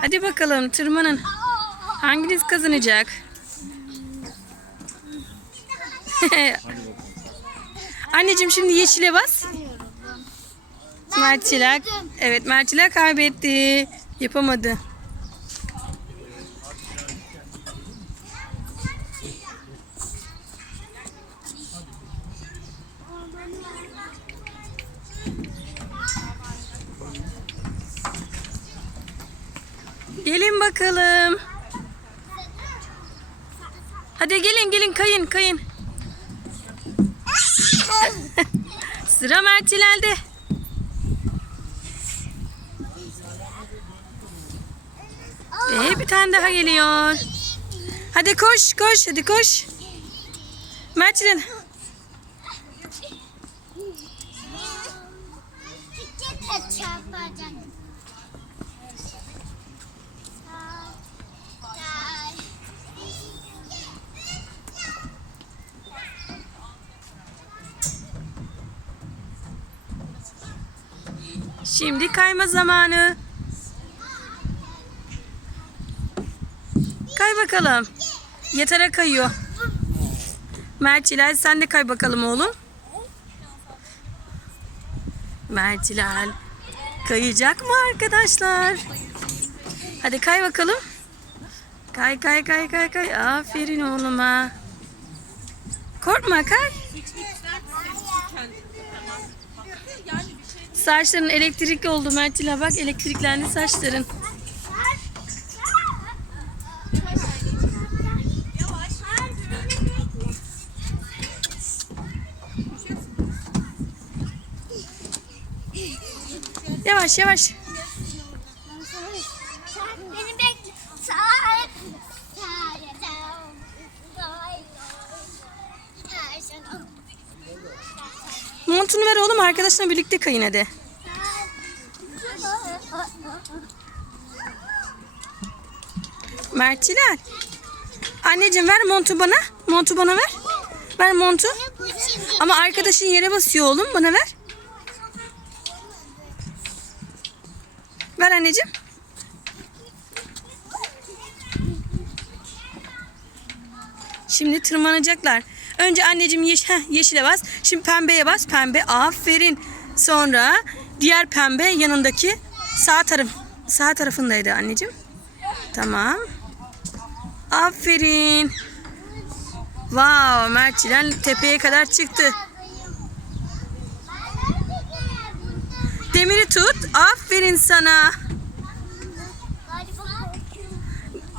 Hadi bakalım tırmanın. Hanginiz kazanacak? Anneciğim şimdi yeşile bas. Mertçiler. Evet Mertçiler kaybetti. Yapamadı. Gelin bakalım. Hadi gelin gelin kayın kayın. Sıra Mertçiler'de. Ee, bir tane daha geliyor. Hadi koş koş hadi koş. Mertçiler. Şimdi kayma zamanı. Kay bakalım. Yatara kayıyor. Mertçilal sen de kay bakalım oğlum. Mertçilal kayacak mı arkadaşlar? Hadi kay bakalım. Kay kay kay kay kay. Aferin oğluma. Korkma kay. Saçların elektrikli oldu Mertçilal bak elektriklendi saçların. Yavaş yavaş. Beni bekle. Sağ. Montunu ver oğlum arkadaşına birlikte kayın hadi. Mertçiler. Anneciğim ver montu bana. Montu bana ver. Ver montu. Ama arkadaşın yere basıyor oğlum. Bana ver. Ver anneciğim. Şimdi tırmanacaklar. Önce anneciğim yeş heh, yeşile bas. Şimdi pembeye bas. Pembe. Aferin. Sonra diğer pembe yanındaki sağ taraf sağ tarafındaydı anneciğim. Tamam. Aferin. Wow, Mertçiler tepeye kadar çıktı. Demiri tut. Aferin sana.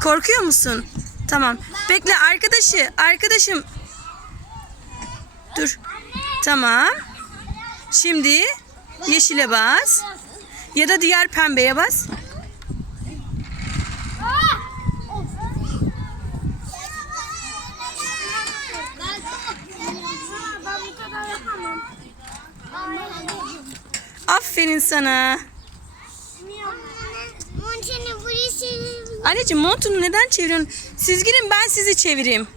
Korkuyor musun? Tamam. Bekle arkadaşı. Arkadaşım. Dur. Tamam. Şimdi yeşile bas. Ya da diğer pembeye bas. Aferin sana. Anneciğim montunu neden çeviriyorsun? Siz girin ben sizi çevireyim.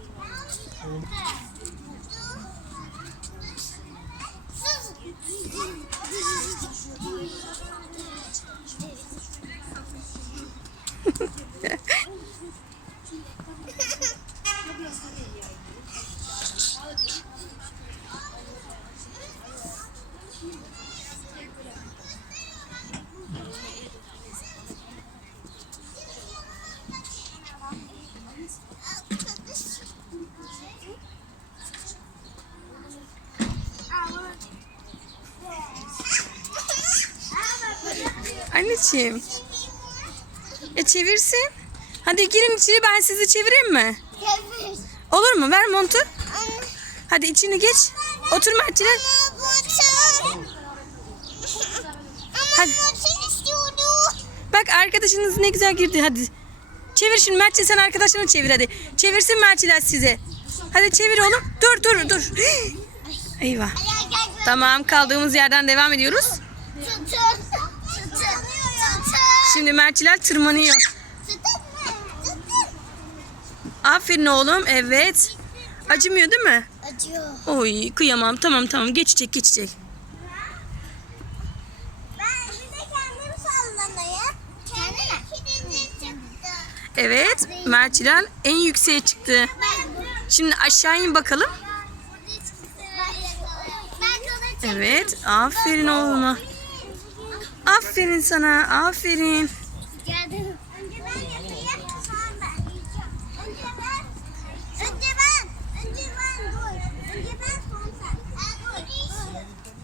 Anneciğim. Ya çevirsin. Hadi girin içeri ben sizi çevireyim mi? Olur mu? Ver montu. Hadi içini geç. Otur Mert'ciğim. Hadi. Bak arkadaşınız ne güzel girdi hadi. Çevir şimdi Mert'ciğim sen arkadaşını çevir hadi. Çevirsin Mert'ciler size. Hadi çevir oğlum. Dur dur dur. Eyvah. Tamam kaldığımız yerden devam ediyoruz. Şimdi Mert'ciler tırmanıyor. Aferin oğlum. Evet. Acımıyor değil mi? Acıyor. Oy kıyamam. Tamam tamam geçecek geçecek. Ben bir de kendim sallanayım. Kendine. Evet Mertçiler en yükseğe çıktı. Şimdi aşağı in bakalım. Evet aferin oğluma. Aferin sana aferin. Geldim. Önce ben yapayım, sonra ben yiyeceğim. Önce ben, önce ben, önce ben dur. Önce ben, sonra sen. Ben dur.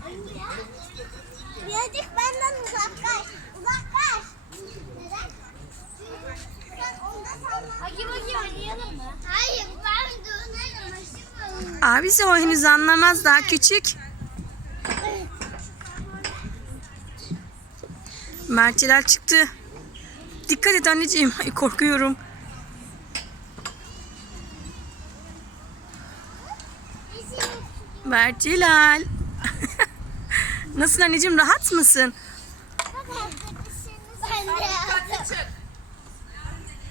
Önce ben. Birazcık benden uzaklaş. Uzaklaş. Neden? Hadi bakayım oynayalım mı? Hayır ben dönerim. Abisi o henüz anlamaz daha küçük. Mertçiler çıktı. Dikkat et anneciğim. Ay, korkuyorum. Mertçilal. Nasılsın anneciğim rahat mısın?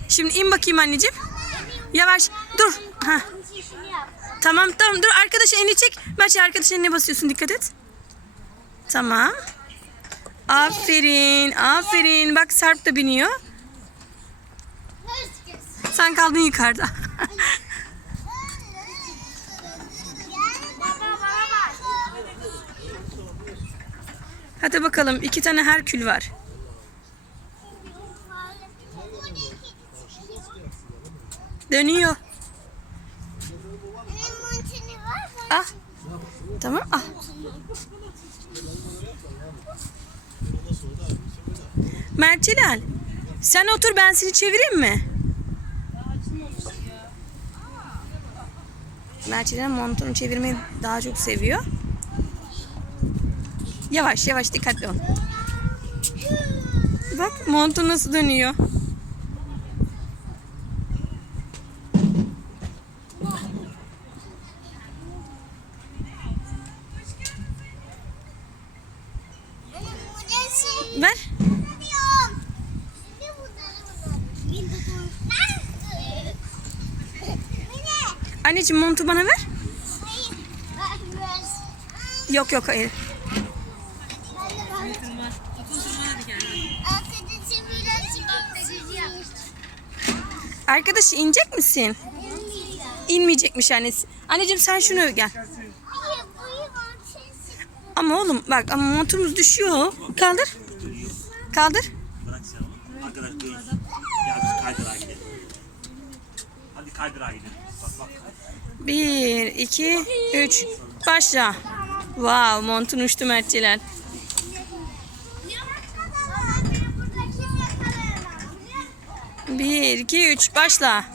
Şimdi in bakayım anneciğim. Yavaş dur. Heh. Tamam tamam dur arkadaşa elini çek. Mertçi arkadaşa eline basıyorsun dikkat et. Tamam. Aferin aferin. Bak Sarp da biniyor. Sen kaldın yukarıda. Hadi bakalım iki tane Herkül var. Dönüyor. Ah. Tamam ah. Mertçilal. Sen otur ben seni çevireyim mi? Mertçilal montunu çevirmeyi daha çok seviyor. Yavaş yavaş dikkatli ol. Bak montu nasıl dönüyor. Ver. Anneciğim montu bana ver. Yok yok hayır. Arkadaşı inecek misin? İnmeyecekmiş annesi. Anneciğim sen şunu gel. Bu montini. Ama oğlum bak ama montumuz düşüyor. Kaldır. Kaldır. Bırak sen onu. Arkadaş dur. Gel biz kaydırağa gidelim. Hadi kaydırağa gidelim. Bak bak. Bir, iki, üç. Başla. Wow montun uçtu Mertçiler. Bir, iki, üç. Başla.